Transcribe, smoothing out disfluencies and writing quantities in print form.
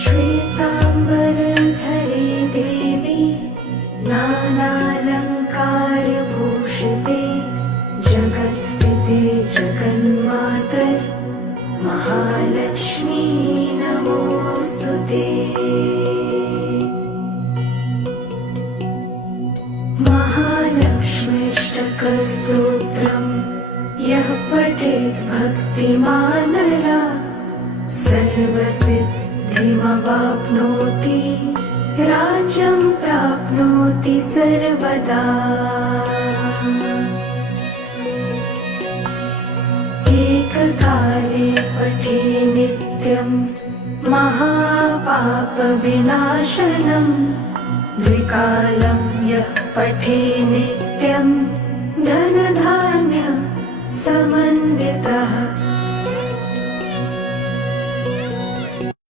श्वेताम्बरधरे देवी नानालङ्कारभूषिते जगत्स्थिते जगन्मातर् महालक्ष्मी नमोऽस्तुते। महालक्ष्मीष्टकस्तोत्रम् यः पठेत् भक्तिमान् सर्वसिद्धिमवाप्नोति राज्यं प्राप्नोति सर्वदा। एककाले पठे नित्यं महापापविनाशनम् द्विकालं यः पठे नित्यं धनधान्य समन्वितः